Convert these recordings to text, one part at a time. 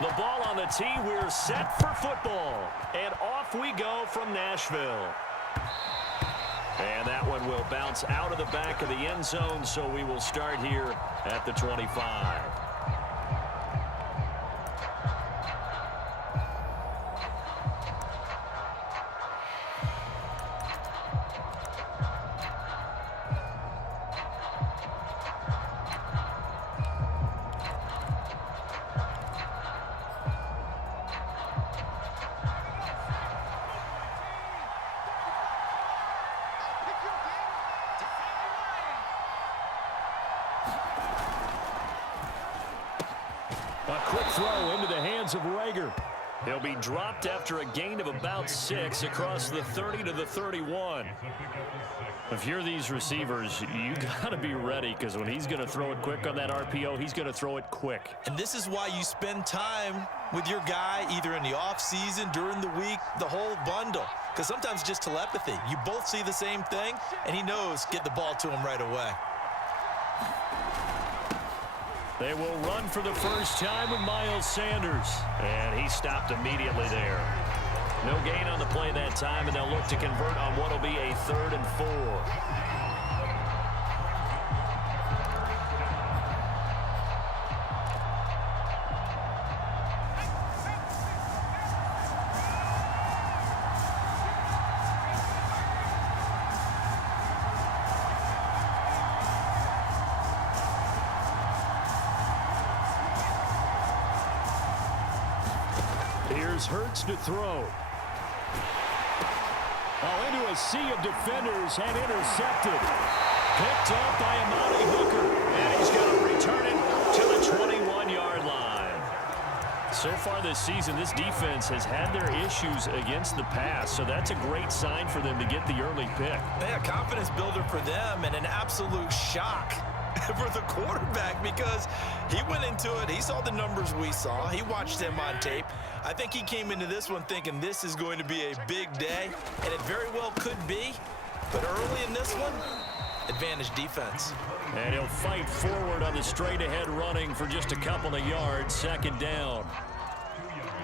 The ball on the tee. We're set for football. And off we go from Nashville. And that one will bounce out of the back of the end zone, so we will start here at the 25. A quick throw into the hands of Rager. He'll be dropped after a gain of about 6 across the 30 to the 31. If you're these receivers, you got to be ready, because when he's going to throw it quick on that RPO, he's going to throw it quick. And this is why you spend time with your guy either in the offseason, during the week, the whole bundle. Because sometimes it's just telepathy. You both see the same thing, and he knows get the ball to him right away. They will run for the first time with Miles Sanders. And he stopped immediately there. No gain on the play that time, and they'll look to convert on what will be a 3rd and 4. Here's Hurts to throw. Oh, into a sea of defenders and intercepted. Picked up by Amani Hooker. And he's going to return it to the 21-yard line. So far this season, this defense has had their issues against the pass, so that's a great sign for them to get the early pick. Yeah, confidence builder for them, and an absolute shock for the quarterback, because he went into it, he saw the numbers we saw, he watched them on tape. I think he came into this one thinking this is going to be a big day, and it very well could be, but early in this one, advantage defense. And he'll fight forward on the straight-ahead running for just a couple of yards, 2nd down.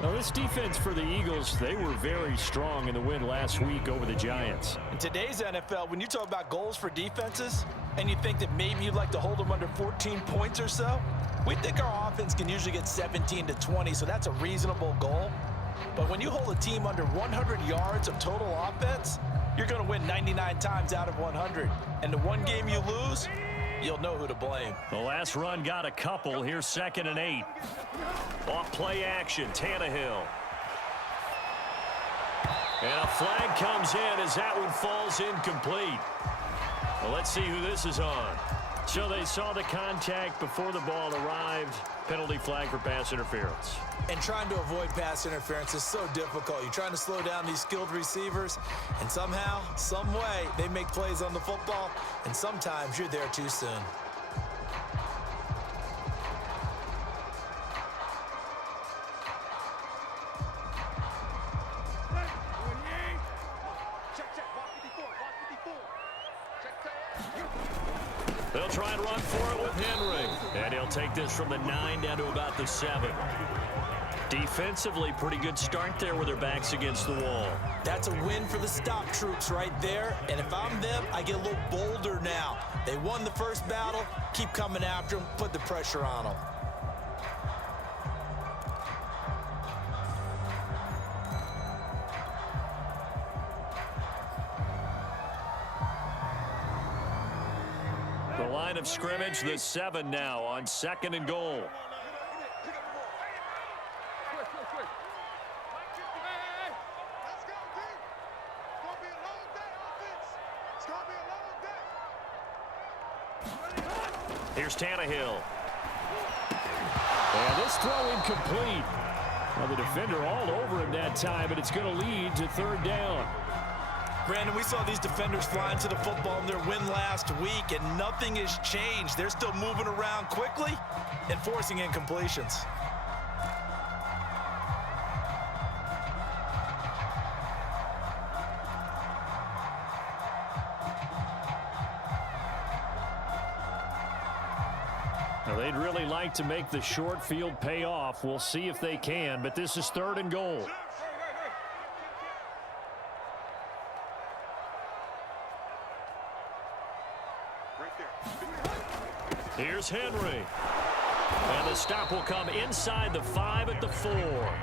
Now, this defense for the Eagles, they were very strong in the win last week over the Giants. In today's NFL, when you talk about goals for defenses, and you think that maybe you'd like to hold them under 14 points or so, we think our offense can usually get 17 to 20, so that's a reasonable goal. But when you hold a team under 100 yards of total offense, you're going to win 99 times out of 100. And the one game you lose, you'll know who to blame. The last run got a couple. Here's 2nd and 8. Off play action, Tannehill. And a flag comes in as that one falls incomplete. Well, let's see who this is on. So they saw the contact before the ball arrived. Penalty flag for pass interference. And trying to avoid pass interference is so difficult. You're trying to slow down these skilled receivers, and somehow, some way, they make plays on the football, and sometimes you're there too soon. They'll try and run for it with Henry. And he'll take this from the 9 down to about the 7. Defensively, pretty good start there with their backs against the wall. That's a win for the stop troops right there. And if I'm them, I get a little bolder now. They won the first battle. Keep coming after them. Put the pressure on them. The line of scrimmage, the 7 now on 2nd and goal. Here's Tannehill. And this throw incomplete. Well, the defender all over him that time, but it's going to lead to 3rd down. Brandon, we saw these defenders flying to the football in their win last week, and nothing has changed. They're still moving around quickly and forcing incompletions. Well, they'd really like to make the short field pay off. We'll see if they can, but this is 3rd and goal. Here's Henry. And the stop will come inside the 5 at the 4.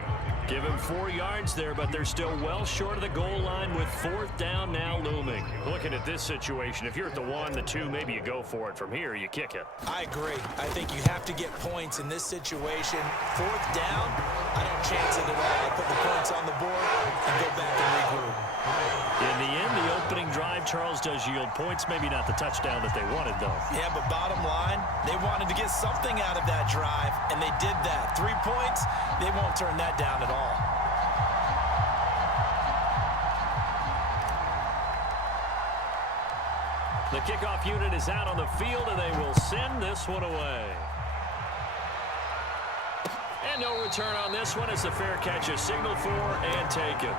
Give him 4 yards there, but they're still well short of the goal line with 4th down now looming. Looking at this situation, if you're at the 1, the 2, maybe you go for it. From here, you kick it. I agree. I think you have to get points in this situation. 4th down, I don't chance it at all. I put the points on the board and go back and regroup. In the end, the opening drive, Charles, does yield points. Maybe not the touchdown that they wanted, though. Yeah, but bottom line, they wanted to get something out of that drive, and they did that. 3 points, they won't turn that down at all. The kickoff unit is out on the field, and they will send this one away. And no return on this one as the fair catch is signaled for and taken.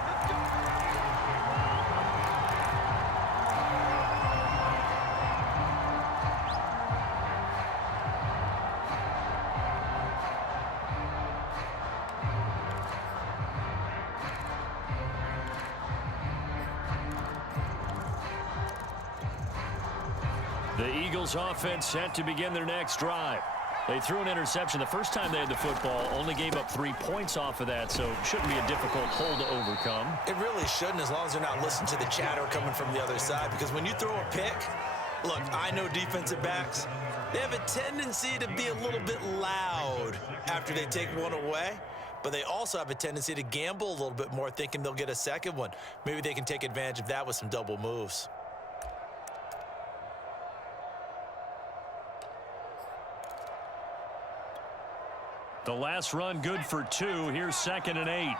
The Eagles offense set to begin their next drive. They threw an interception the first time they had the football, only gave up 3 points off of that, so it shouldn't be a difficult hole to overcome. It really shouldn't, as long as they're not listening to the chatter coming from the other side, because when you throw a pick, look, I know defensive backs, they have a tendency to be a little bit loud after they take one away, but they also have a tendency to gamble a little bit more, thinking they'll get a second one. Maybe they can take advantage of that with some double moves. The last run good for 2. Here's 2nd and 8.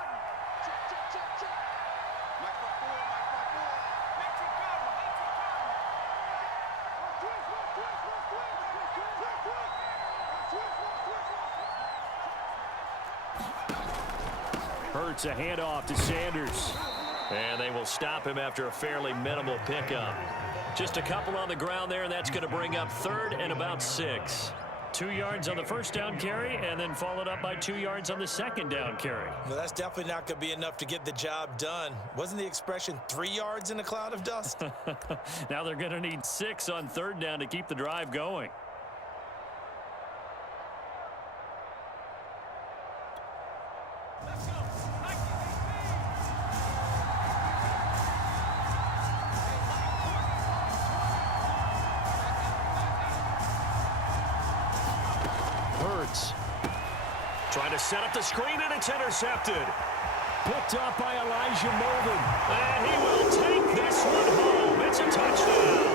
Hurts a handoff to Sanders. And they will stop him after a fairly minimal pickup. Just a couple on the ground there, and that's going to bring up 3rd and about 6. 2 yards on the first down carry, and then followed up by 2 yards on the second down carry. Well, that's definitely not going to be enough to get the job done. Wasn't the expression 3 yards in a cloud of dust? Now they're going to need 6 on 3rd down to keep the drive going. Trying to set up the screen, and it's intercepted. Picked up by Elijah Molden. And he will take this one home. It's a touchdown.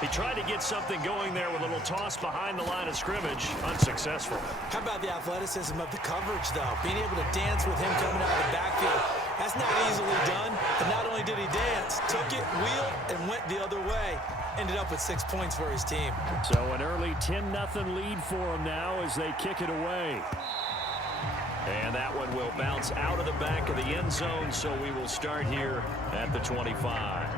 He tried to get something going there with a little toss behind the line of scrimmage. Unsuccessful. How about the athleticism of the coverage, though? Being able to dance with him coming out of the backfield. That's not easily done. And not only did he dance, took it, wheeled, and went the other way. Ended up with 6 points for his team. So an early 10-0 lead for them now as they kick it away. And that one will bounce out of the back of the end zone, so we will start here at the 25.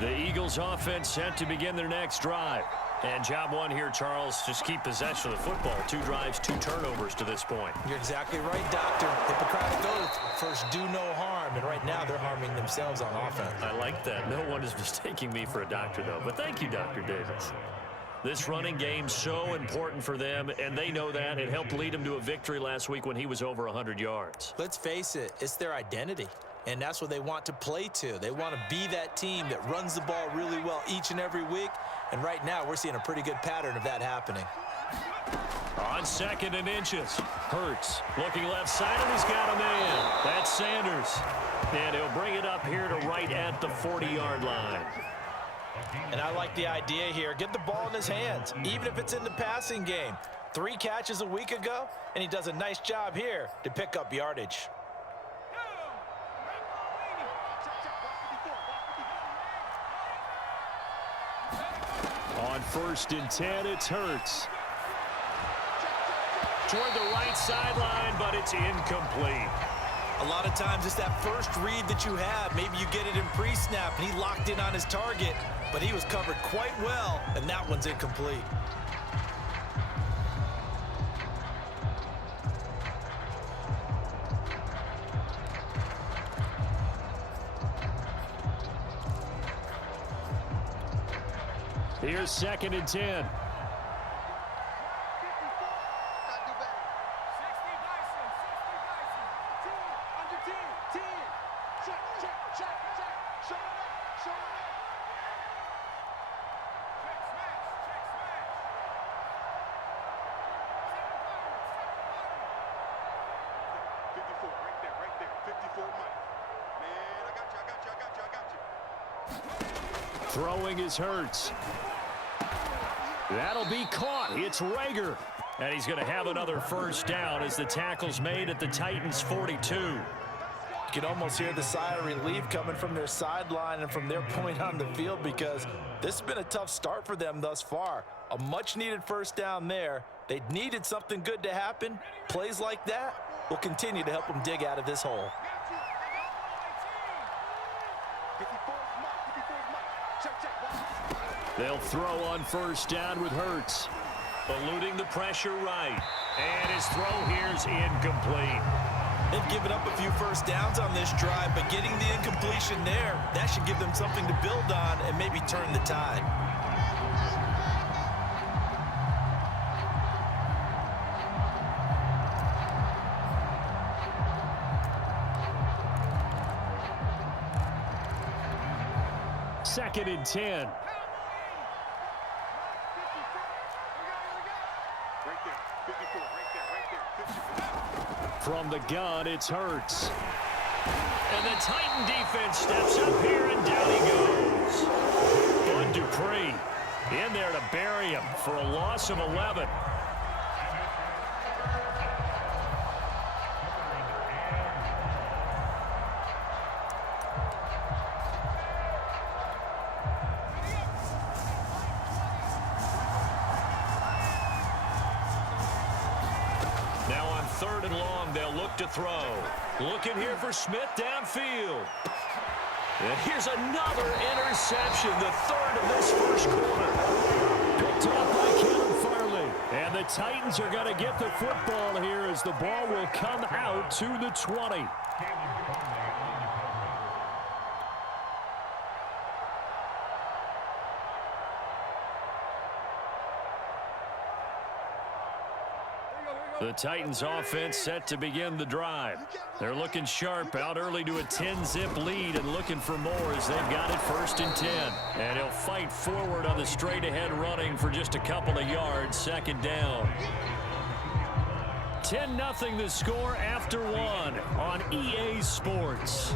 The Eagles offense set to begin their next drive. And job one here, Charles, just keep possession of the football. 2 drives, 2 turnovers to this point. You're exactly right, Doctor. Hippocratic oath. First, do no harm. And right now, they're harming themselves on offense. I like that. No one is mistaking me for a doctor, though. But thank you, Dr. Davis. This running game so important for them, and they know that. It helped lead them to a victory last week when he was over 100 yards. Let's face it, it's their identity. And that's what they want to play to. They want to be that team that runs the ball really well each and every week. And right now, we're seeing a pretty good pattern of that happening. On 2nd and inches, Hurts looking left side, and he's got a man. That's Sanders. And he'll bring it up here to right at the 40-yard line. And I like the idea here. Get the ball in his hands, even if it's in the passing game. 3 catches a week ago, and he does a nice job here to pick up yardage. On 1st and 10, it's Hurts. Toward the right sideline, but it's incomplete. A lot of times it's that first read that you have. Maybe you get it in pre-snap, and he locked in on his target, but he was covered quite well, and that one's incomplete. Here's 2nd and 10. Throwing is Hurts. That'll be caught. It's Rager. And he's going to have another first down as the tackle's made at the Titans' 42. You can almost hear the sigh of relief coming from their sideline and from their point on the field, because this has been a tough start for them thus far. A much-needed first down there. They needed something good to happen. Plays like that will continue to help them dig out of this hole. They'll throw on 1st down with Hurts. Eluding the pressure right. And his throw here's incomplete. They've given up a few first downs on this drive, but getting the incompletion there, that should give them something to build on and maybe turn the tide. Second and 10. From the gun, it's Hurts. And the Titan defense steps up here, and down he goes. Bud Dupree in there to bury him for a loss of 11. Now on 3rd and long, they'll look to throw. Looking here for Smith downfield. And here's another interception, the 3rd of this first quarter. Picked off by Kevin Farley. And the Titans are going to get the football here as the ball will come out to the 20. The Titans offense set to begin the drive. They're looking sharp, out early to a 10-zip lead and looking for more as they've got it 1st and 10. And he'll fight forward on the straight-ahead running for just a couple of yards, 2nd down. 10-0 the score after 1 on EA Sports.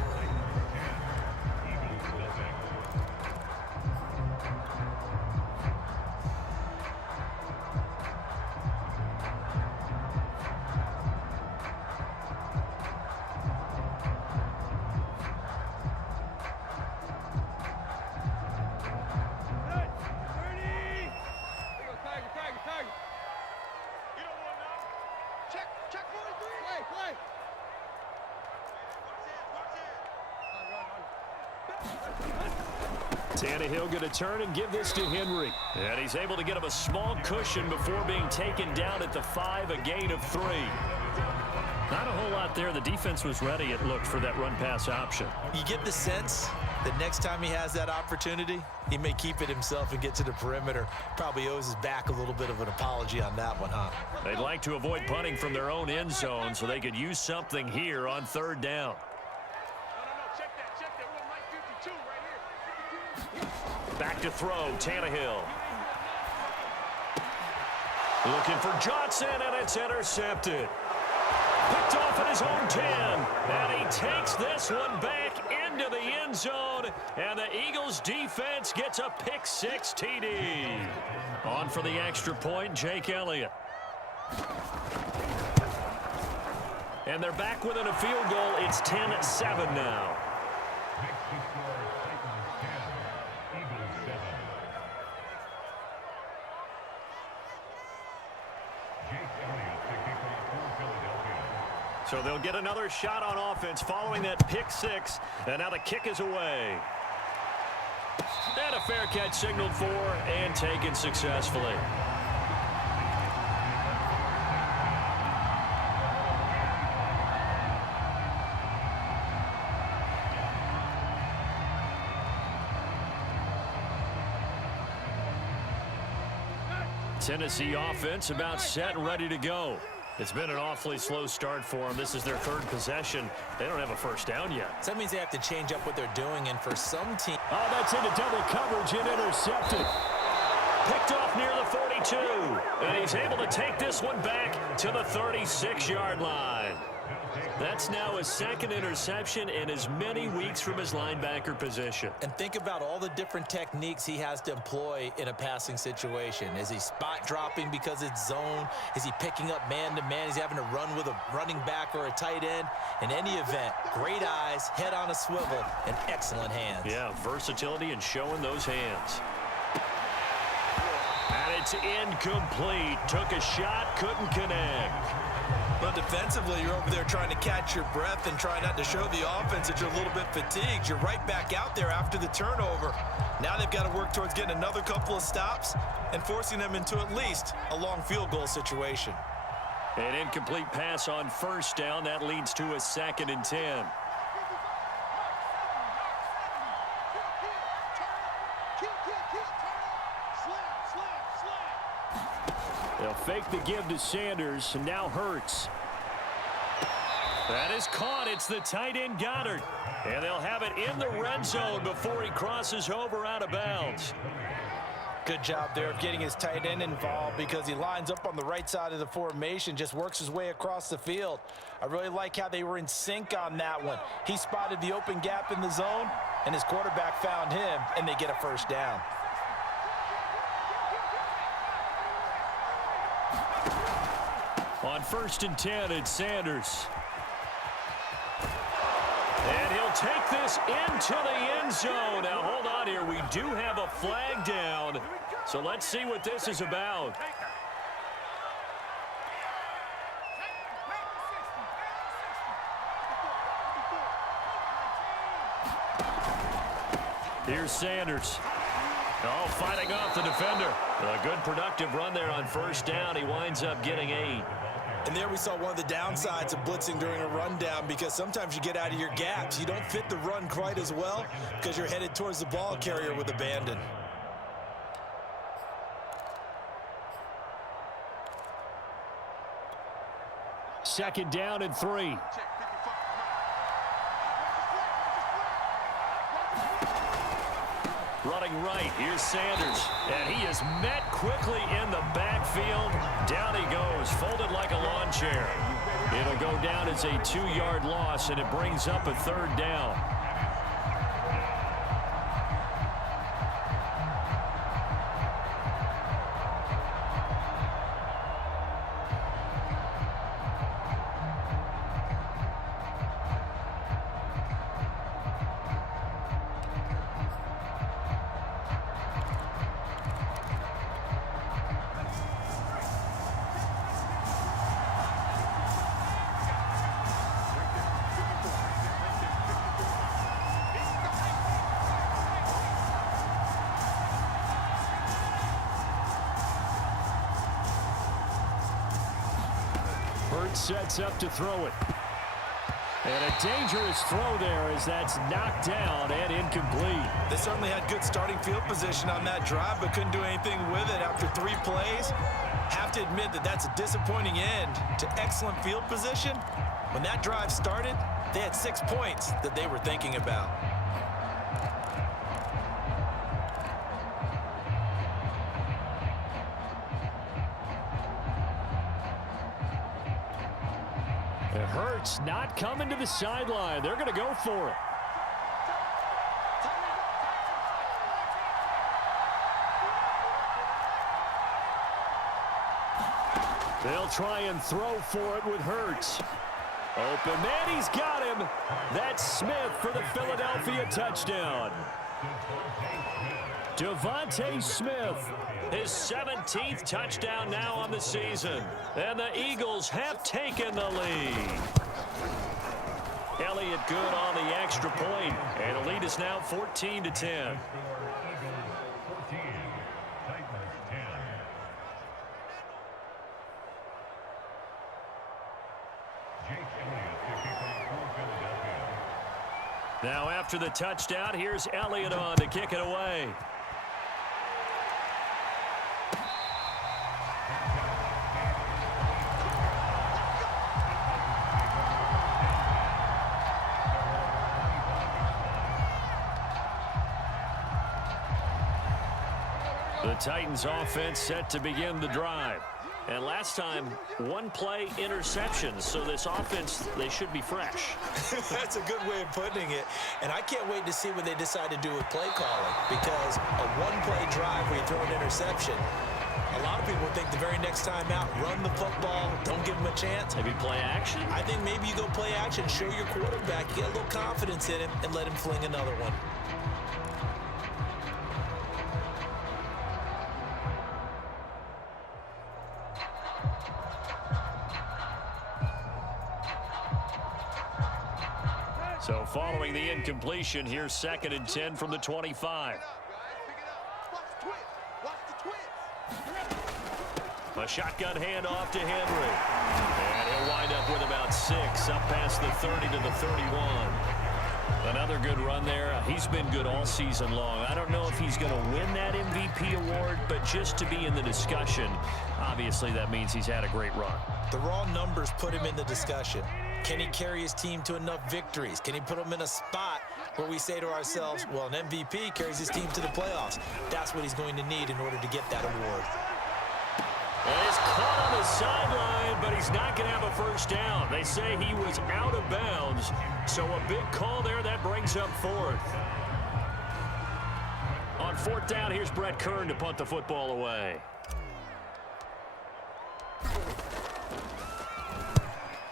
Tannehill going to turn and give this to Henry. And he's able to get him a small cushion before being taken down at the 5, a gain of 3. Not a whole lot there. The defense was ready, it looked, for that run-pass option. You get the sense that next time he has that opportunity, he may keep it himself and get to the perimeter. Probably owes his back a little bit of an apology on that one, huh? They'd like to avoid punting from their own end zone so they could use something here on 3rd down. Back to throw, Tannehill. Looking for Johnson, and it's intercepted. Picked off at his own 10. And he takes this one back into the end zone. And the Eagles defense gets a pick-6 TD. On for the extra point, Jake Elliott. And they're back within a field goal. It's 10-7 now. So they'll get another shot on offense following that pick six. And now the kick is away. And a fair catch signaled for and taken successfully. Tennessee offense about set and ready to go. It's been an awfully slow start for them. This is their third possession. They don't have a first down yet. So that means they have to change up what they're doing, and for some team... Oh, that's into double coverage and intercepted. Picked off near the 42. And he's able to take this one back to the 36-yard line. That's now his second interception in as many weeks from his linebacker position. And think about all the different techniques he has to employ in a passing situation. Is he spot dropping because it's zone? Is he picking up man-to-man? Is he having to run with a running back or a tight end? In any event, great eyes, head on a swivel, and excellent hands. Yeah, versatility and showing those hands. And it's incomplete. Took a shot, couldn't connect. But defensively, you're over there trying to catch your breath and try not to show the offense that you're a little bit fatigued. You're right back out there after the turnover. Now they've got to work towards getting another couple of stops and forcing them into at least a long field goal situation. An incomplete pass on first down. That leads to a 2nd and 10. They'll fake the give to Sanders, and now Hurts. That is caught. It's the tight end Goddard. And they'll have it in the red zone before he crosses over out of bounds. Good job there of getting his tight end involved because he lines up on the right side of the formation, just works his way across the field. I really like how they were in sync on that one. He spotted the open gap in the zone, and his quarterback found him, and they get a first down. On 1st and 10, it's Sanders. And he'll take this into the end zone. Now, hold on here. We do have a flag down. So let's see what this is about. Here's Sanders. Oh, fighting off the defender. A good productive run there on first down. He winds up getting 8. And there we saw one of the downsides of blitzing during a rundown because sometimes you get out of your gaps. You don't fit the run quite as well because you're headed towards the ball carrier with abandon. Second down and 3. Running right, here's Sanders. And he is met quickly in the backfield. Down he goes, folded like a lawn chair. It'll go down as a 2-yard loss, and it brings up a 3rd down. Sets up to throw it. And a dangerous throw there as that's knocked down and incomplete. They certainly had good starting field position on that drive, but couldn't do anything with it after 3 plays. Have to admit that that's a disappointing end to excellent field position. When that drive started, they had 6 points that they were thinking about. It hurts not coming to the sideline. They're going to go for it. They'll try and throw for it with Hurts. Open man, he's got him. That's Smith for the Philadelphia touchdown. Devontae Smith, his 17th touchdown now on the season. And the Eagles have taken the lead. Elliott good on the extra point, and the lead is now 14-10. Now after the touchdown, here's Elliott on to kick it away. The Titans offense set to begin the drive. And last time, one-play interceptions. So this offense, they should be fresh. That's a good way of putting it. And I can't wait to see what they decide to do with play calling. Because a one-play drive where you throw an interception, a lot of people think the very next time out, run the football, don't give them a chance. Maybe play action? I think maybe you go play action, show your quarterback, you get a little confidence in him, and let him fling another one. So following the incompletion, here's 2nd and 10 from the 25. A shotgun handoff to Henry. And he'll wind up with about 6 up past the 30 to the 31. Another good run there. He's been good all season long. I don't know if he's going to win that MVP award, but just to be in the discussion, obviously that means he's had a great run. The raw numbers put him in the discussion. Can he carry his team to enough victories? Can he put them in a spot where we say to ourselves, well, an MVP carries his team to the playoffs. That's what he's going to need in order to get that award. And he's caught on the sideline, but he's not going to have a first down. They say he was out of bounds, so a big call there that brings up 4th. On 4th down, here's Brett Kern to punt the football away.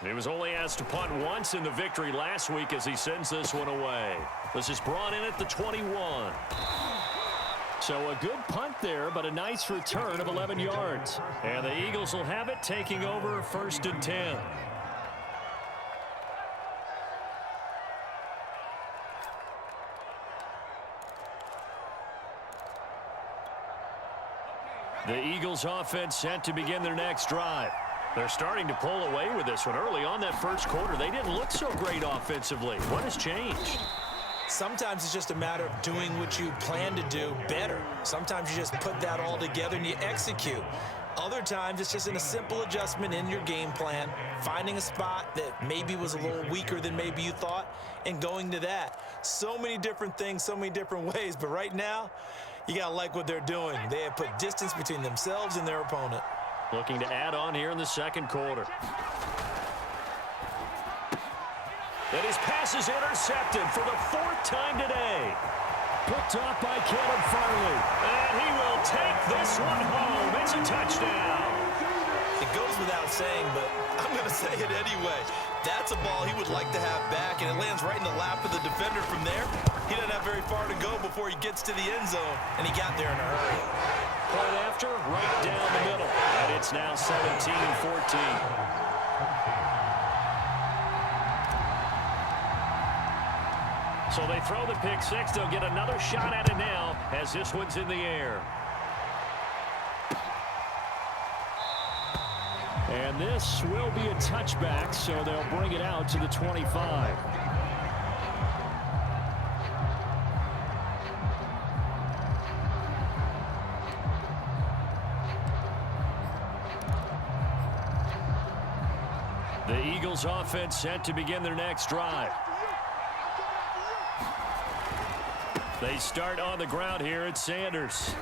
He was only asked to punt once in the victory last week as he sends this one away. This is brought in at the 21. So a good punt there, but a nice return of 11 yards. And the Eagles will have it, taking over 1st and 10. The Eagles offense set to begin their next drive. They're starting to pull away with this one. Early on that first quarter, they didn't look so great offensively. What has changed? Sometimes it's just a matter of doing what you plan to do better. Sometimes you just put that all together and you execute. Other times it's just in a simple adjustment in your game plan, finding a spot that maybe was a little weaker than maybe you thought, and going to that. So many different things, so many different ways, but right now, you got to like what they're doing. They have put distance between themselves and their opponent. Looking to add on here in the second quarter. And his pass is intercepted for the 4th time today. Picked off by Caleb Farley. And he will take this one home. It's a touchdown. It goes without saying, but I'm going to say it anyway. That's a ball he would like to have back, and it lands right in the lap of the defender from there. He doesn't have very far to go before he gets to the end zone, and he got there in a hurry. Point after, right down the middle. And it's now 17-14. So they throw the pick 6. They'll get another shot at it now as this one's in the air. And this will be a touchback, so they'll bring it out to the 25. The Eagles offense set to begin their next drive. They start on the ground here at Sanders.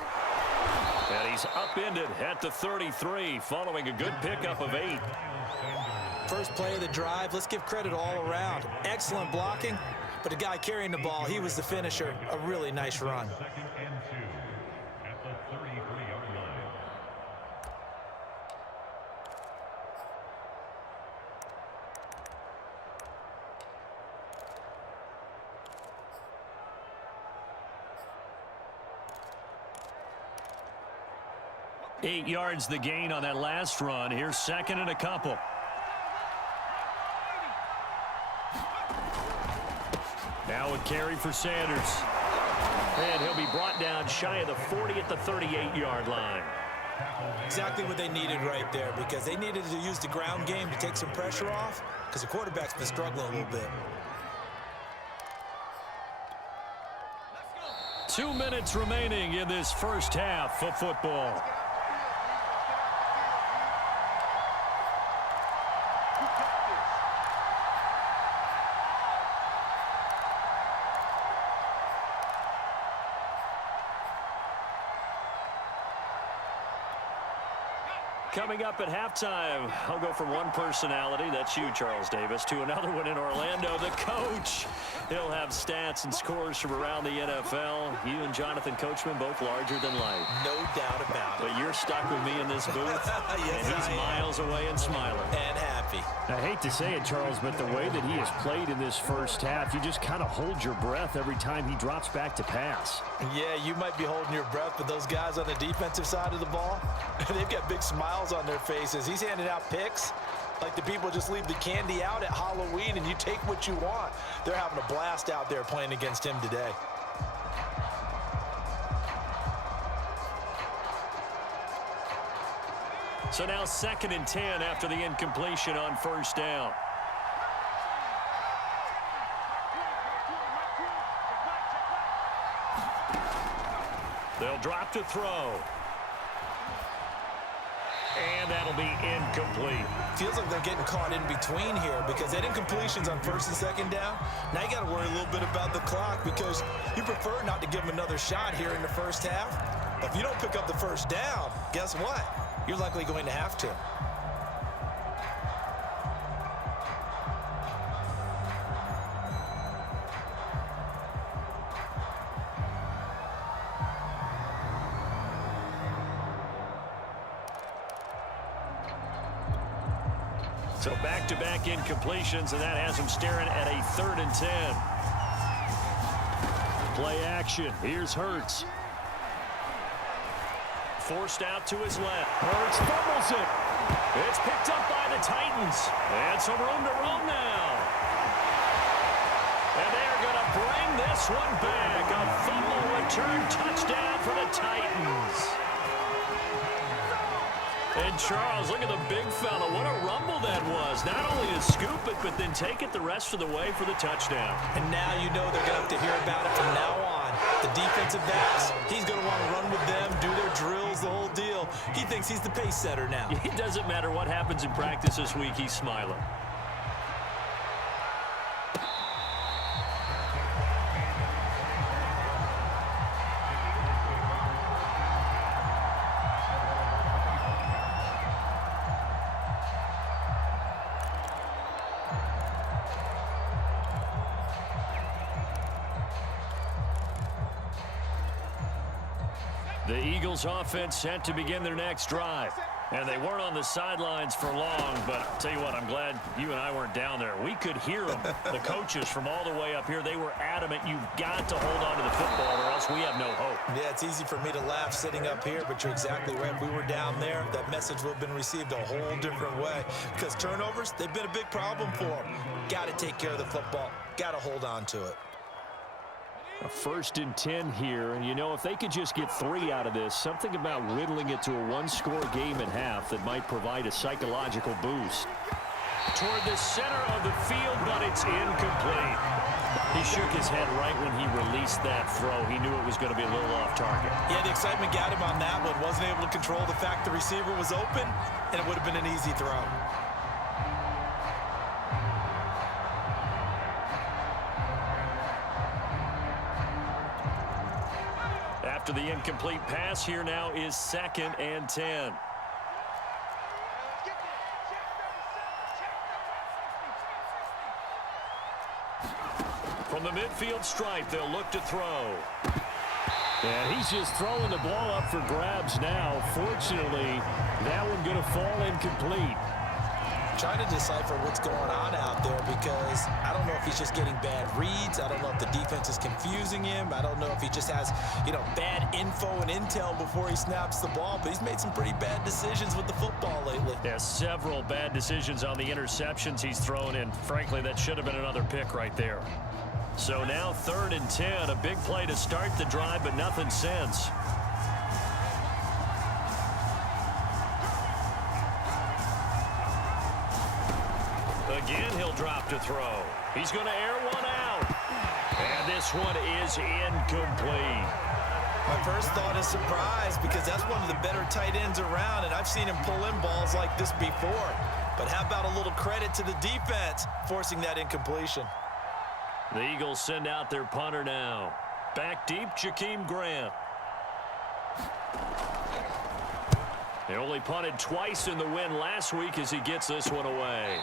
And he's upended at the 33 following a good pickup of 8. First play of the drive, let's give credit all around. Excellent blocking, but the guy carrying the ball, he was the finisher. A really nice run. 8 yards the gain on that last run. Here's second and a couple. Now a carry for Sanders. And he'll be brought down shy of the 40 at the 38-yard line. Exactly what they needed right there, because they needed to use the ground game to take some pressure off, because the quarterback's been struggling a little bit. 2 minutes remaining in this first half of football. Coming up at halftime, I'll go from one personality, that's you, Charles Davis, to another one in Orlando, the coach. He'll have stats and scores from around the NFL. You and Jonathan Coachman both larger than life. No doubt about it. But you're stuck with me in this booth, yes, and he's miles away and smiling. And happy. I hate to say it, Charles, but the way that he has played in this first half, you just kind of hold your breath every time he drops back to pass. Yeah, you might be holding your breath, but those guys on the defensive side of the ball, they've got big smiles on their faces. He's handing out picks like the people just leave the candy out at Halloween and you take what you want. They're having a blast out there playing against him today. So now 2nd and 10 after the incompletion on first down. They'll drop to throw. And that'll be incomplete. Feels like they're getting caught in between here, because that incompletion's on 1st and 2nd down. Now you got to worry a little bit about the clock, because you prefer not to give them another shot here in the first half. But if you don't pick up the first down, guess what? You're likely going to have to. So back-to-back incompletions, and that has him staring at a 3rd and 10. Play action. Here's Hurts. Forced out to his left. Hurts fumbles it. It's picked up by the Titans. And some room to roam now. And they're going to bring this one back. A fumble return touchdown for the Titans. And Charles, look at the big fella. What a rumble that was. Not only to scoop it, but then take it the rest of the way for the touchdown. And now you know they're going to have to hear about it from now on. The defensive backs, he's going to want to run with them, do their drills, the whole deal. He thinks he's the pace setter now. It doesn't matter what happens in practice this week, he's smiling. The Eagles offense set to begin their next drive. And they weren't on the sidelines for long, but I'll tell you what, I'm glad you and I weren't down there. We could hear them, the coaches from all the way up here. They were adamant, you've got to hold on to the football or else we have no hope. Yeah, it's easy for me to laugh sitting up here, but you're exactly right. If we were down there, that message would have been received a whole different way. Because turnovers, they've been a big problem for them. Got to take care of the football. Got to hold on to it. A 1st and 10 here, and you know, if they could just get 3 out of this, something about whittling it to a one-score game at half that might provide a psychological boost. Toward the center of the field, but it's incomplete. He shook his head right when he released that throw. He knew it was going to be a little off target. Yeah, the excitement got him on that one. Wasn't able to control the fact the receiver was open, and it would have been an easy throw. After the incomplete pass, here now is 2nd and 10. From the midfield stripe, they'll look to throw. And he's just throwing the ball up for grabs now. Fortunately, that one going to fall incomplete. trying to decipher what's going on out there because I don't know if he's just getting bad reads. I don't know if the defense is confusing him. I don't know if he just has, bad info and intel before he snaps the ball. But he's made some pretty bad decisions with the football lately. Yeah, several bad decisions on the interceptions he's thrown in. Frankly, that should have been another pick right there. So now 3rd and 10, a big play to start the drive, but nothing since. Again, he'll drop to throw. He's going to air one out. And this one is incomplete. My first thought is surprise because that's one of the better tight ends around, and I've seen him pull in balls like this before. But how about a little credit to the defense forcing that incompletion? The Eagles send out their punter now. Back deep, Jakeem Grant. They only punted twice in the win last week as he gets this one away.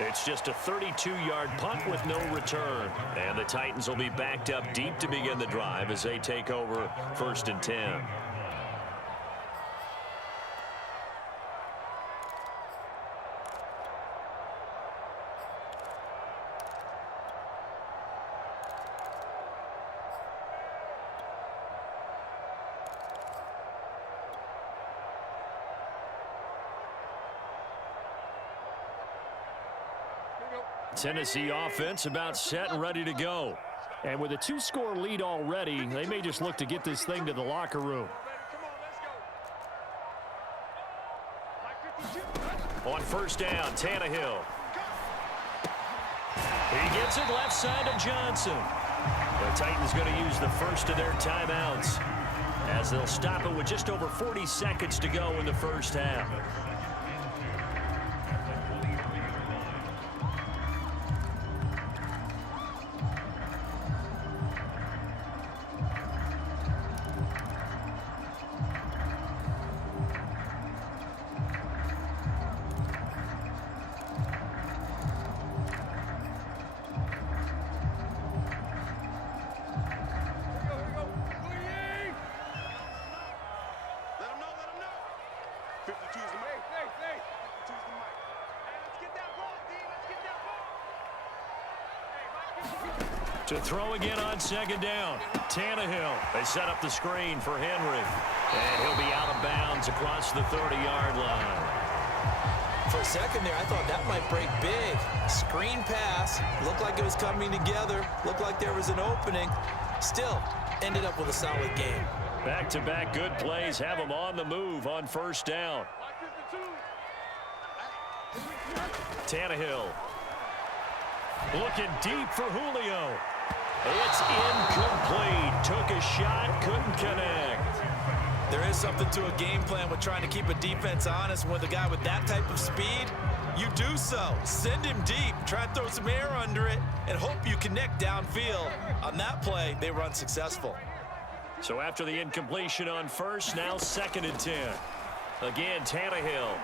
It's just a 32-yard punt with no return. And the Titans will be backed up deep to begin the drive as they take over 1st and 10. Tennessee offense about set and ready to go. And with a 2-score lead already, they may just look to get this thing to the locker room. On 1st down, Tannehill. He gets it left side to Johnson. The Titans going to use the first of their timeouts as they'll stop it with just over 40 seconds to go in the first half. To throw again on 2nd down. Tannehill. They set up the screen for Henry. And he'll be out of bounds across the 30-yard line. For a second there, I thought that might break big. Screen pass. Looked like it was coming together. Looked like there was an opening. Still, ended up with a solid game. Back-to-back good plays have them on the move on 1st down. Tannehill. Looking deep for Julio. It's incomplete. Took a shot, couldn't connect. There is something to a game plan with trying to keep a defense honest. With a guy with that type of speed, you do so. Send him deep. Try to throw some air under it and hope you connect downfield. On that play, they were unsuccessful. So after the incompletion on 1st, now 2nd and 10. Again, Tannehill.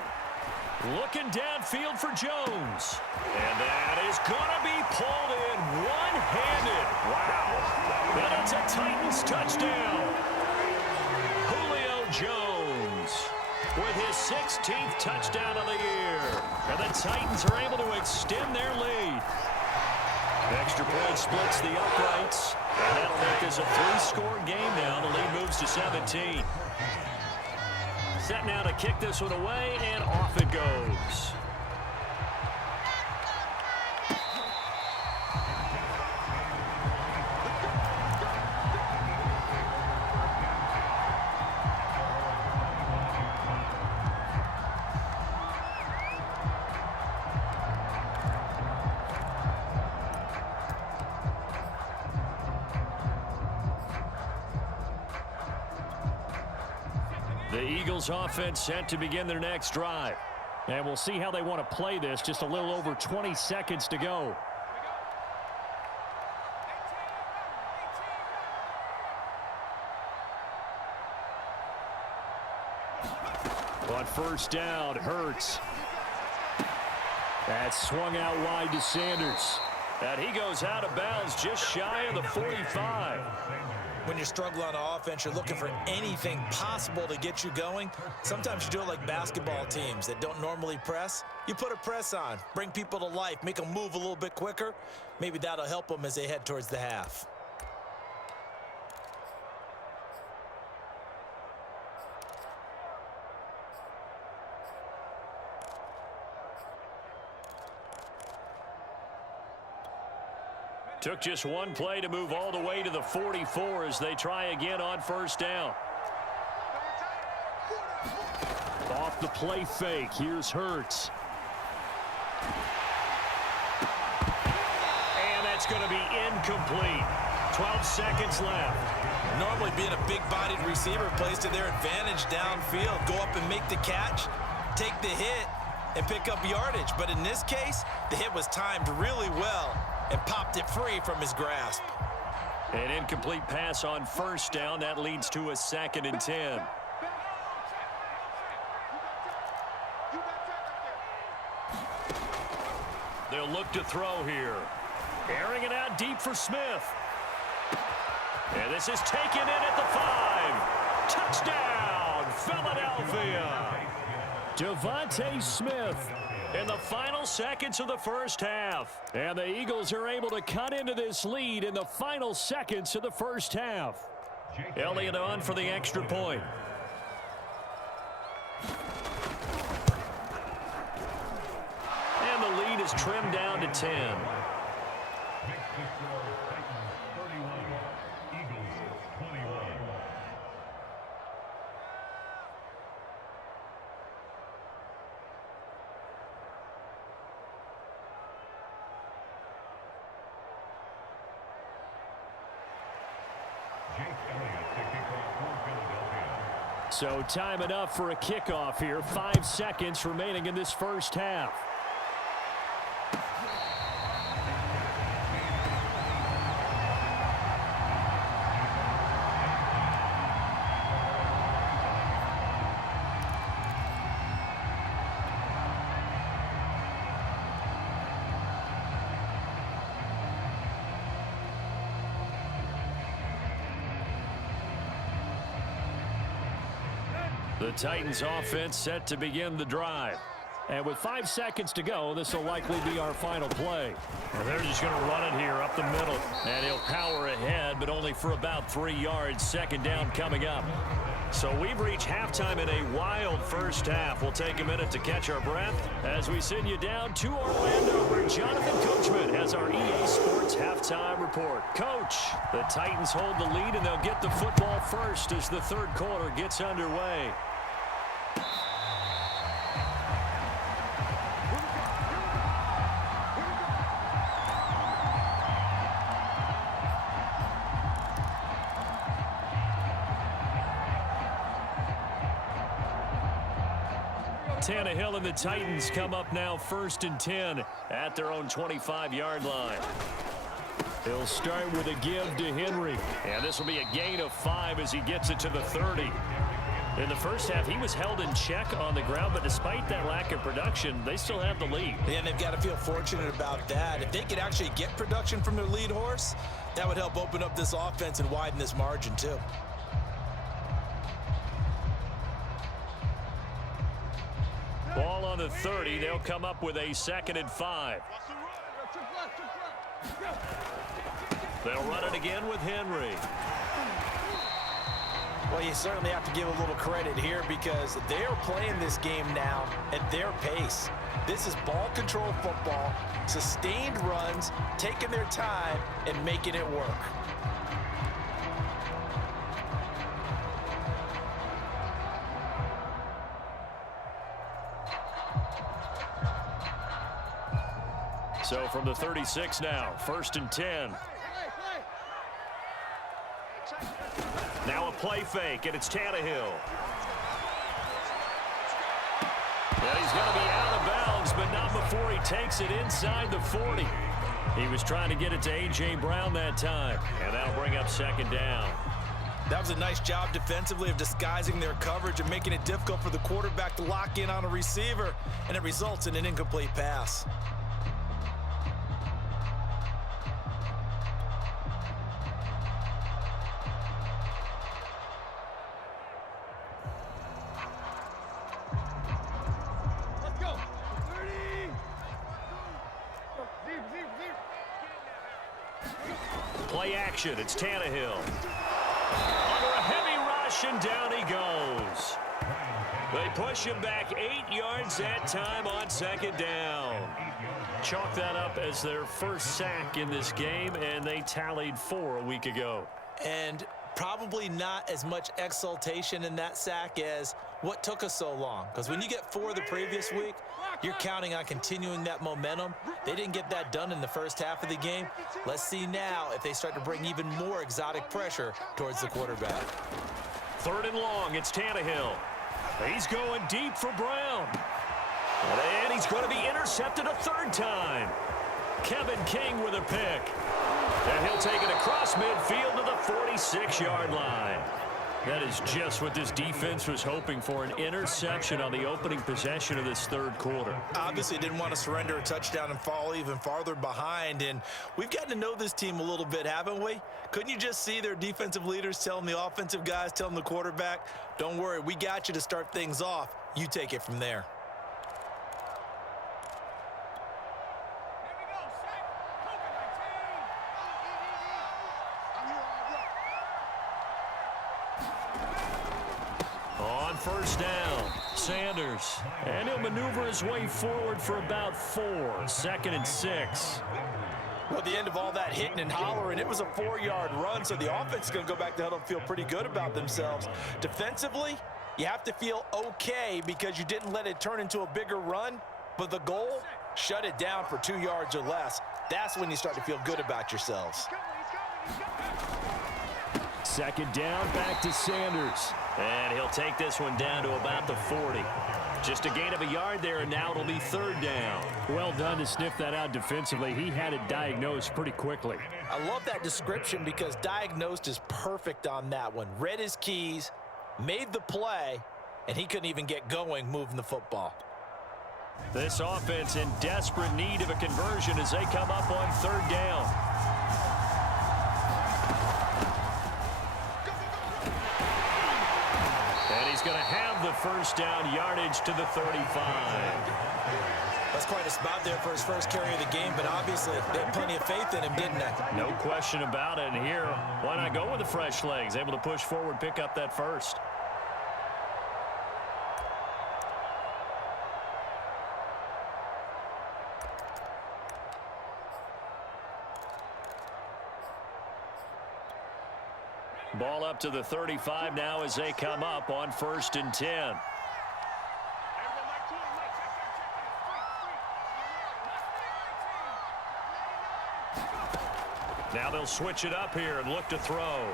Looking downfield for Jones. And that is going to be pulled in one-handed. Wow. And it's a Titans touchdown. Julio Jones with his 16th touchdown of the year. And the Titans are able to extend their lead. Extra point splits the uprights. And that'll make this a 3-score game now. The lead moves to 17. Set now to kick this one away, and off it goes. The Eagles offense set to begin their next drive. And we'll see how they want to play this. Just a little over 20 seconds to go. On 1st down, Hurts. That's swung out wide to Sanders. And he goes out of bounds just shy of the 45. when you're struggling on offense, you're looking for anything possible to get you going. Sometimes you do it like basketball teams that don't normally press. You put a press on, bring people to life, make them move a little bit quicker. Maybe that'll help them as they head towards the half. Took just one play to move all the way to the 44 as they try again on first down. Off the play fake. Here's Hurts. And that's going to be incomplete. 12 seconds left. Normally being a big-bodied receiver plays to their advantage downfield. Go up and make the catch, take the hit, and pick up yardage. But in this case, the hit was timed really well and popped it free from his grasp. An incomplete pass on first down. That leads to a 2nd and 10. They'll look to throw here. Airing it out deep for Smith. And this is taken in at the 5. Touchdown, Philadelphia. Devontae Smith in the final seconds of the first half. And the Eagles are able to cut into this lead in the final seconds of the first half. Elliott on for the extra point. And the lead is trimmed down to 10. So time enough for a kickoff here. 5 seconds remaining in this first half. The Titans offense set to begin the drive. And with 5 seconds to go, this will likely be our final play. And they're just going to run it here up the middle. And he'll power ahead, but only for about 3 yards. 2nd down coming up. So we've reached halftime in a wild first half. We'll take a minute to catch our breath as we send you down to Orlando, where Jonathan Coachman has our EA Sports halftime report. Coach, the Titans hold the lead, and they'll get the football first as the third quarter gets underway. Tannehill and the Titans come up now 1st and 10 at their own 25-yard line. He'll start with a give to Henry. And this will be a gain of 5 as he gets it to the 30. In the first half, he was held in check on the ground, but despite that lack of production, they still have the lead. And they've got to feel fortunate about that. If they could actually get production from their lead horse, that would help open up this offense and widen this margin too. Ball on the 30. They'll come up with a 2nd and 5. They'll run it again with Henry. Well, you certainly have to give a little credit here because they're playing this game now at their pace. This is ball control football, sustained runs, taking their time and making it work. So from the 36 now, 1st and 10. Now a play fake, and it's Tannehill. Well, he's going to be out of bounds, but not before he takes it inside the 40. He was trying to get it to A.J. Brown that time, and that'll bring up 2nd down. That was a nice job defensively of disguising their coverage and making it difficult for the quarterback to lock in on a receiver, and it results in an incomplete pass. Play action. It's Tannehill. Under a heavy rush, and down he goes. They push him back 8 yards that time on second down. Chalk that up as their first sack in this game, and they tallied 4 a week ago. And probably not as much exultation in that sack as what took us so long. Because when you get 4 the previous week, you're counting on continuing that momentum. They didn't get that done in the first half of the game. Let's see now if they start to bring even more exotic pressure towards the quarterback. 3rd and long, it's Tannehill. He's going deep for Brown. And he's going to be intercepted a 3rd time. Kevin King with a pick. And he'll take it across midfield to the 46-yard line. That is just what this defense was hoping for, an interception on the opening possession of this 3rd quarter. Obviously didn't want to surrender a touchdown and fall even farther behind. And we've gotten to know this team a little bit, haven't we? Couldn't you just see their defensive leaders telling the offensive guys, telling the quarterback, don't worry, we got you to start things off. You take it from there. On 1st down, Sanders. And he'll maneuver his way forward for about 4. 2nd and 6. Well, at the end of all that hitting and hollering, it was a 4-yard run, so the offense is going to go back to huddle and feel pretty good about themselves. Defensively, you have to feel okay because you didn't let it turn into a bigger run, but the goal, shut it down for 2 yards or less. That's when you start to feel good about yourselves. 2nd down, back to Sanders. And he'll take this one down to about the 40. Just a gain of a yard there, and now it'll be 3rd down. Well done to sniff that out defensively. He had it diagnosed pretty quickly. I love that description because diagnosed is perfect on that one. Read his keys, made the play, and he couldn't even get going moving the football. This offense in desperate need of a conversion as they come up on 3rd down. And he's going to have the 1st down yardage to the 35. That's quite a spot there for his first carry of the game, but obviously they had plenty of faith in him, didn't they? No question about it. And here, why not go with the fresh legs? Able to push forward, pick up that 1st. Ball up to the 35 now as they come up on 1st and 10. Now they'll switch it up here and look to throw.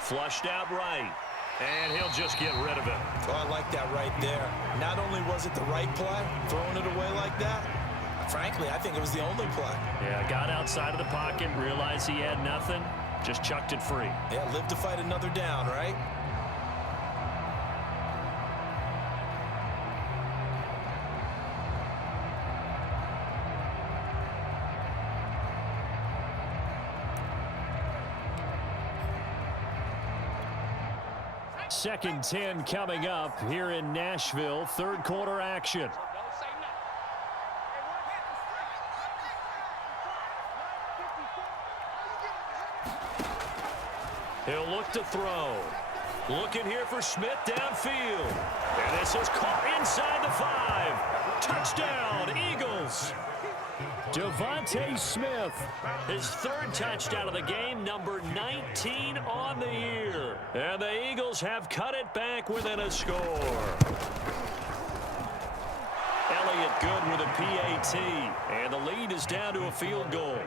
Flushed out right. And he'll just get rid of it. Oh, I like that right there. Not only was it the right play, throwing it away like that, frankly, I think it was the only play. Yeah, got outside of the pocket, realized he had nothing. Just chucked it free. Yeah, live to fight another down, right? Second 10 coming up here in Nashville. 3rd quarter action. He'll look to throw. Looking here for Smith downfield. And this is caught inside the 5. Touchdown, Eagles. Devontae Smith, his 3rd touchdown of the game, number 19 on the year. And the Eagles have cut it back within a score. Elliott good with a PAT. And the lead is down to a field goal.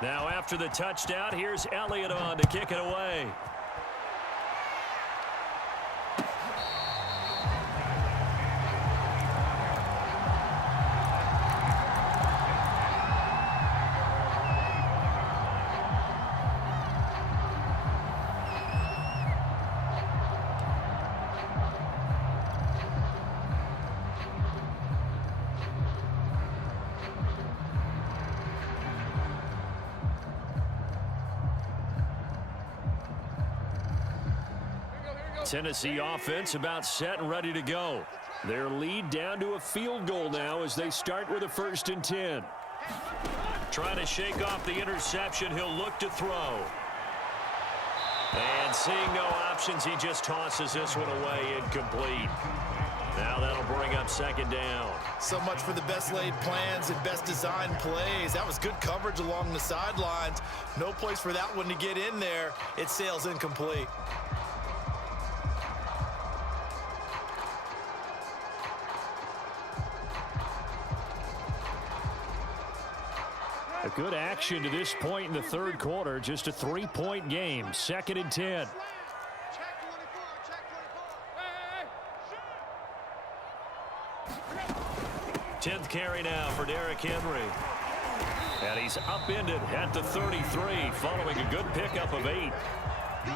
Now after the touchdown, here's Elliott on to kick it away. Tennessee offense about set and ready to go. Their lead down to a field goal now as they start with a 1st and 10. Trying to shake off the interception. He'll look to throw. And seeing no options, he just tosses this one away, incomplete. Now that'll bring up 2nd down. So much for the best laid plans and best designed plays. That was good coverage along the sidelines. No place for that one to get in there. It sails incomplete. A good action to this point in the 3rd quarter. Just a 3-point game. 2nd and 10. 10th carry now for Derrick Henry. And he's upended at the 33 following a good pickup of 8.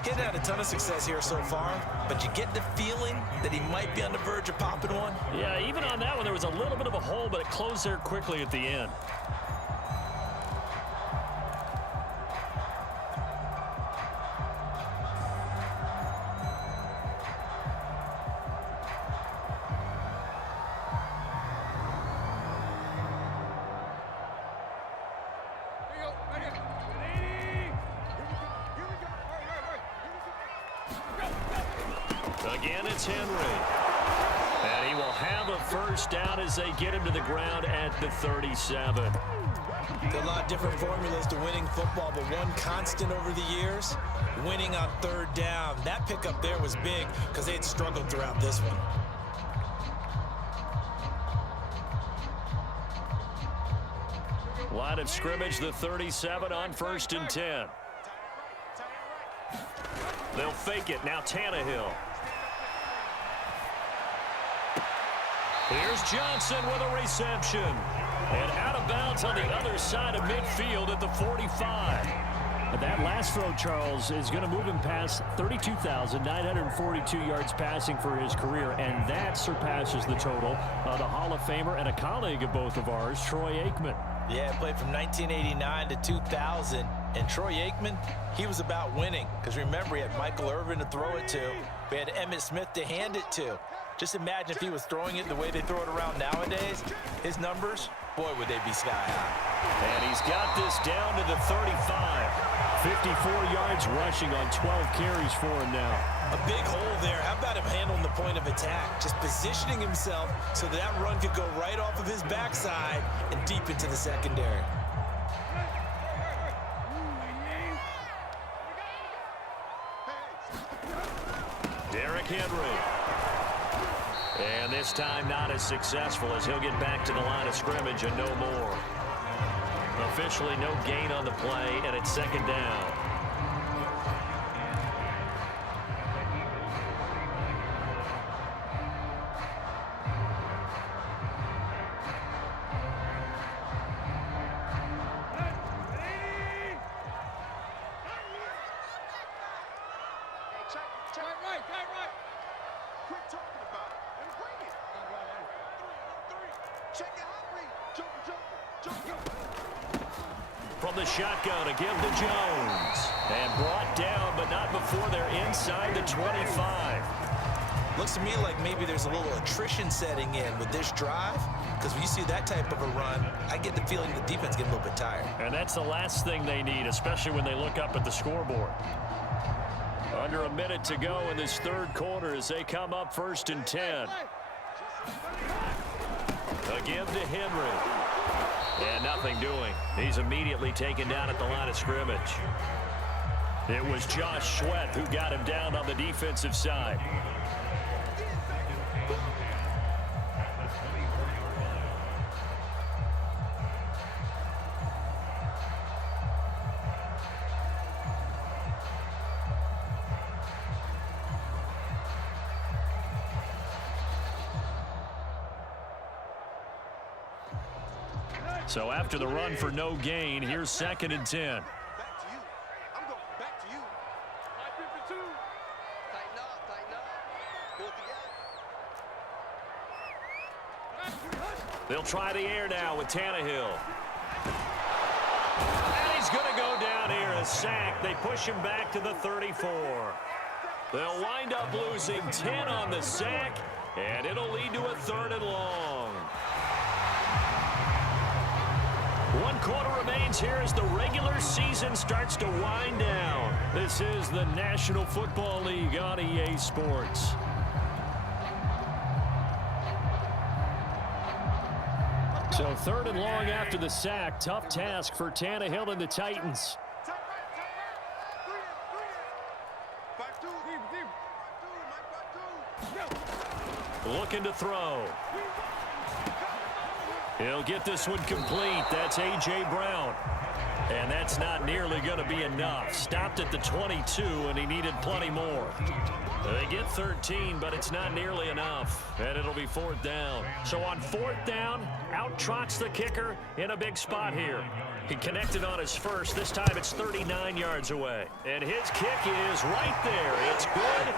Getting had a ton of success here so far, but you get the feeling that he might be on the verge of popping one. Yeah, even on that one, there was a little bit of a hole, but it closed there quickly at the end. Again, it's Henry. And he will have a 1st down as they get him to the ground at the 37. There are a lot of different formulas to winning football, but one constant over the years, winning on 3rd down. That pickup there was big because they had struggled throughout this one. Line of scrimmage, the 37 on 1st and 10. They'll fake it. Now Tannehill. Here's Johnson with a reception. And out of bounds on the other side of midfield at the 45. That last throw, Charles, is going to move him past 32,942 yards passing for his career, and that surpasses the total of the Hall of Famer and a colleague of both of ours, Troy Aikman. Yeah, played from 1989 to 2000. And Troy Aikman, he was about winning. Because remember, he had Michael Irvin to throw it to. We had Emmitt Smith to hand it to. Just imagine if he was throwing it the way they throw it around nowadays. His numbers, boy, would they be sky high. And he's got this down to the 35. 54 yards rushing on 12 carries for him now. A big hole there. How about him handling the point of attack? Just positioning himself so that run could go right off of his backside and deep into the secondary. Derrick Henry. And this time not as successful as he'll get back to the line of scrimmage and no more. Officially no gain on the play, and it's 2nd down. From the shotgun, a give to Jones. And brought down, but not before they're inside the 25. Looks to me like maybe there's a little attrition setting in with this drive. Because when you see that type of a run, I get the feeling the defense getting a little bit tired. And that's the last thing they need, especially when they look up at the scoreboard. Under a minute to go in this 3rd quarter as they come up 1st and 10. A give to Henry. And nothing doing. He's immediately taken down at the line of scrimmage. It was Josh Sweat who got him down on the defensive side. So after the run for no gain, here's 2nd and 10. Back to you. I'm going back to you. 552. Tighten up. Pull it together. They'll try the air now with Tannehill. And he's going to go down here, a sack. They push him back to the 34. They'll wind up losing 10 on the sack, and it'll lead to a 3rd and long. 1 quarter remains here as the regular season starts to wind down. This is the National Football League on EA Sports. So 3rd and long after the sack. Tough task for Tannehill and the Titans. Looking to throw. He'll get this one complete. That's A.J. Brown. And that's not nearly going to be enough. Stopped at the 22, and he needed plenty more. They get 13, but it's not nearly enough. And it'll be 4th down. So on 4th down, out trots the kicker in a big spot here. He connected on his first. This time it's 39 yards away. And his kick is right there. It's good.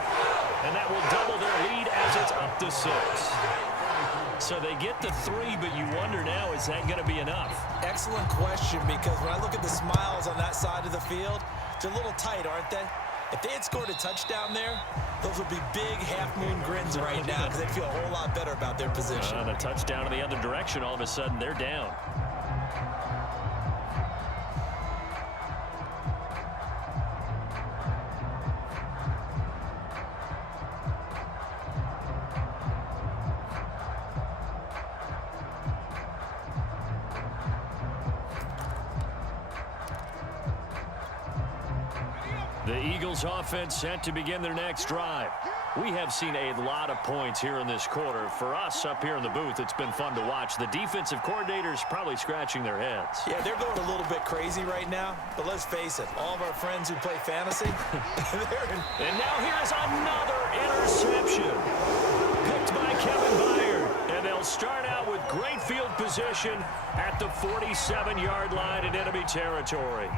And that will double their lead as it's up to 6. So they get the 3, but you wonder now, is that going to be enough? Excellent question, because when I look at the smiles on that side of the field, they're a little tight, aren't they? If they had scored a touchdown there, those would be big half-moon grins right now because they'd feel a whole lot better about their position. And a touchdown in the other direction, all of a sudden they're down. The Eagles offense set to begin their next drive. We have seen a lot of points here in this quarter. For us up here in the booth, it's been fun to watch. The defensive coordinators probably scratching their heads. Yeah, they're going a little bit crazy right now. But let's face it, all of our friends who play fantasy, And now here's another interception. Picked by Kevin Byard. And they'll start out with great field position at the 47-yard line in enemy territory.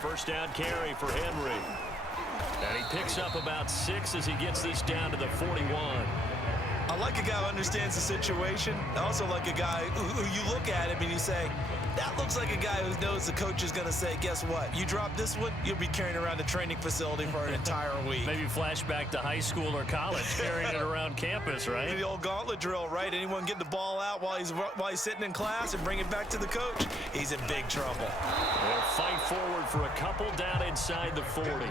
First down carry for Henry. And he picks up about 6 as he gets this down to the 41. I like a guy who understands the situation. I also like a guy who you look at him and you say, that looks like a guy who knows the coach is going to say, guess what? You drop this one, you'll be carrying around the training facility for an entire week. Maybe flashback to high school or college, carrying it around campus, right? The old gauntlet drill, right? Anyone get the ball out while he's sitting in class and bring it back to the coach, he's in big trouble. They'll fight forward for a couple down inside the 40.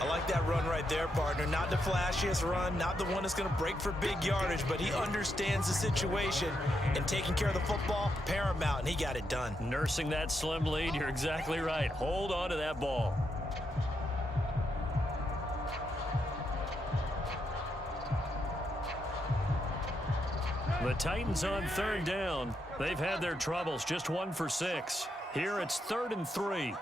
I like that run right there, partner. Not the flashiest run, not the one that's going to break for big yardage, but he understands the situation, and taking care of the football, paramount, and he got it done. Nursing that slim lead, you're exactly right. Hold on to that ball. The Titans on 3rd down. They've had their troubles, just 1 for 6. Here it's 3rd and 3.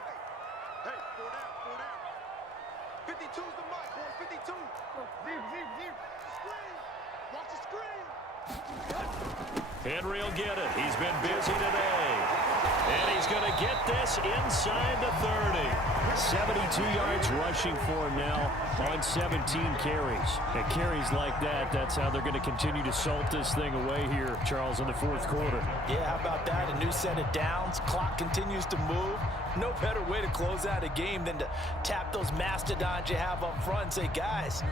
Henry will get it. He's been busy today. And he's going to get this inside the 30. 72 yards rushing for him now on 17 carries. And carries like that, that's how they're going to continue to salt this thing away here, Charles, in the 4th quarter. Yeah, how about that? A new set of downs. Clock continues to move. No better way to close out a game than to tap those mastodons you have up front and say, guys,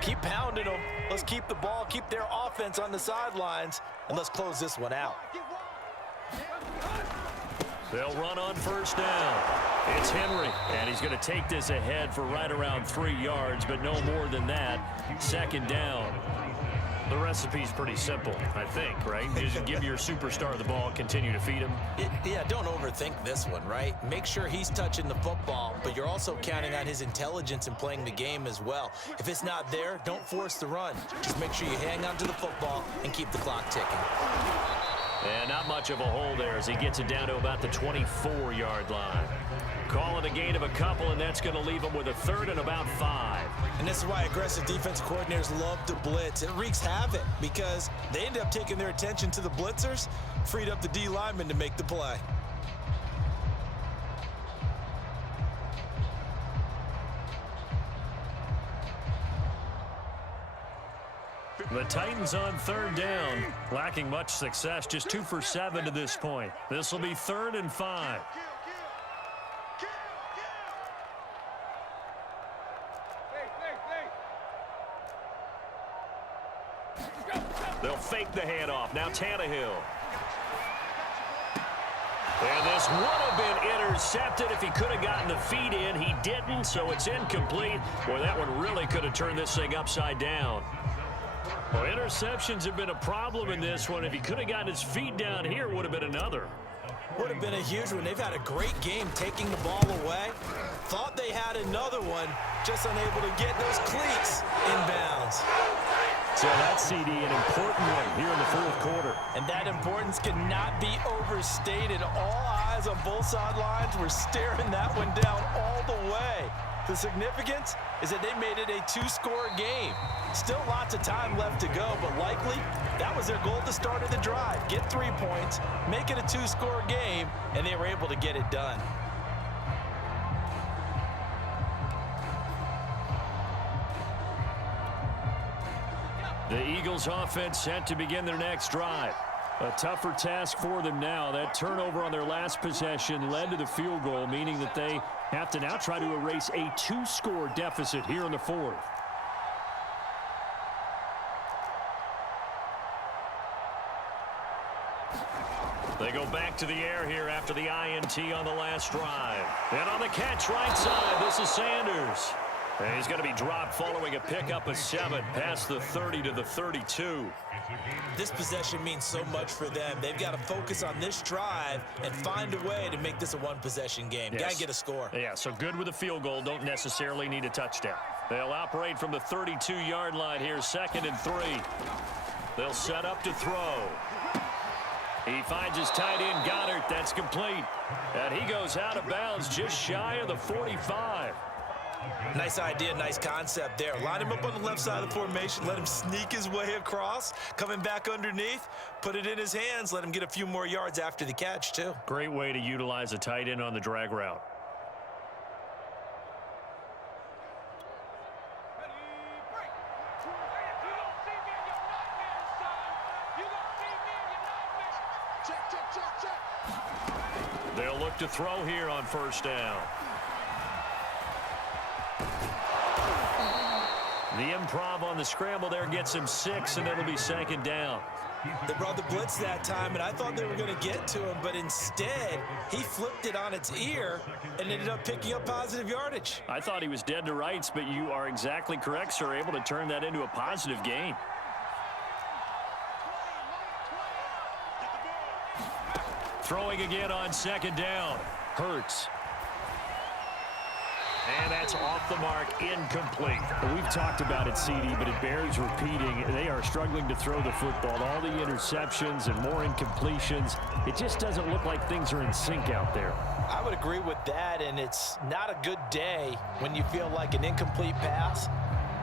keep pounding them. Let's keep the ball, keep their offense on the sidelines, and let's close this one out. They'll run on 1st down. It's Henry, and he's going to take this ahead for right around 3 yards, but no more than that. 2nd down. The recipe's pretty simple, I think, right? Just give your superstar the ball, continue to feed him. Yeah, don't overthink this one, right? Make sure he's touching the football, but you're also counting on his intelligence in playing the game as well. If it's not there, don't force the run. Just make sure you hang on to the football and keep the clock ticking. And not much of a hole there as he gets it down to about the 24-yard line. Call it a gain of a couple, and that's going to leave him with a 3rd and about 5. And this is why aggressive defensive coordinators love to blitz. It wreaks havoc because they end up taking their attention to the blitzers, freed up the D lineman to make the play. The Titans on third down, lacking much success, just 2 for 7 to this point. This will be 3rd and 5. They'll fake the handoff. Now Tannehill. And this would have been intercepted if he could have gotten the feet in. He didn't, so it's incomplete. Boy, that one really could have turned this thing upside down. Well, interceptions have been a problem in this one. If he could have gotten his feet down here, it would have been another. Would have been a huge one. They've had a great game taking the ball away. Thought they had another one, just unable to get those cleats inbounds. So that's CD, an important one here in the 4th quarter. And that importance cannot be overstated. All eyes on both sidelines were staring that one down all the way. The significance is that they made it a 2-score game. Still lots of time left to go, but likely that was their goal at the start of the drive. Get 3 points, make it a 2-score game, and they were able to get it done. The Eagles offense set to begin their next drive. A tougher task for them now. That turnover on their last possession led to the field goal, meaning that they have to now try to erase a 2-score deficit here in the 4th. They go back to the air here after the INT on the last drive. And on the catch right side, this is Sanders. And he's going to be dropped following a pickup of 7 past the 30 to the 32. This possession means so much for them. They've got to focus on this drive and find a way to make this a 1-possession game. Yes. Got to get a score. Yeah, so good with a field goal. Don't necessarily need a touchdown. They'll operate from the 32-yard line here, 2nd and 3. They'll set up to throw. He finds his tight end, Goddard. That's complete. And he goes out of bounds just shy of the 45. Nice idea, nice concept there. Line him up on the left side of the formation, let him sneak his way across, coming back underneath, put it in his hands, let him get a few more yards after the catch, too. Great way to utilize a tight end on the drag route. They'll look to throw here on 1st down. The improv on the scramble there gets him 6, and it'll be 2nd down. They brought the blitz that time, and I thought they were going to get to him, but instead, he flipped it on its ear and ended up picking up positive yardage. I thought he was dead to rights, but you are exactly correct, sir, able to turn that into a positive gain. Throwing again on 2nd down. Hurts. And that's off the mark, incomplete. We've talked about it, CD, but it bears repeating. They are struggling to throw the football. All the interceptions and more incompletions. It just doesn't look like things are in sync out there. I would agree with that, and it's not a good day when you feel like an incomplete pass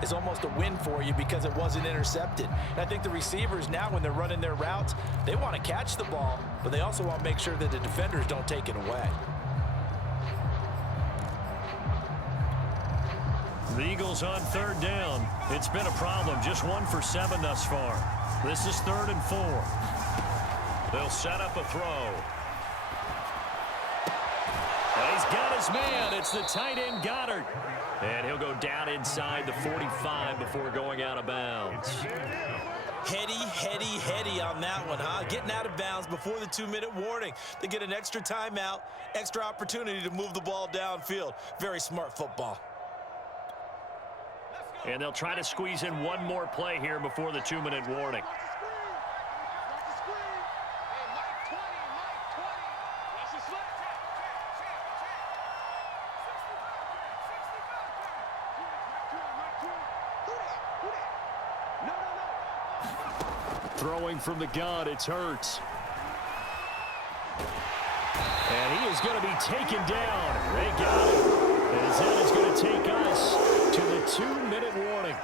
is almost a win for you because it wasn't intercepted. And I think the receivers now, when they're running their routes, they want to catch the ball, but they also want to make sure that the defenders don't take it away. The Eagles on 3rd down. It's been a problem. Just 1 for 7 thus far. This is 3rd and 4. They'll set up a throw. And he's got his man. It's the tight end, Goddard. And he'll go down inside the 45 before going out of bounds. Heady on that one, huh? Getting out of bounds before the 2-minute warning. They get an extra timeout, extra opportunity to move the ball downfield. Very smart football. And they'll try to squeeze in one more play here before the 2-minute warning. Throwing from the gun, it's Hurts. And he is going to be taken down. They got him. As that is going to take us to the 2-minute warning.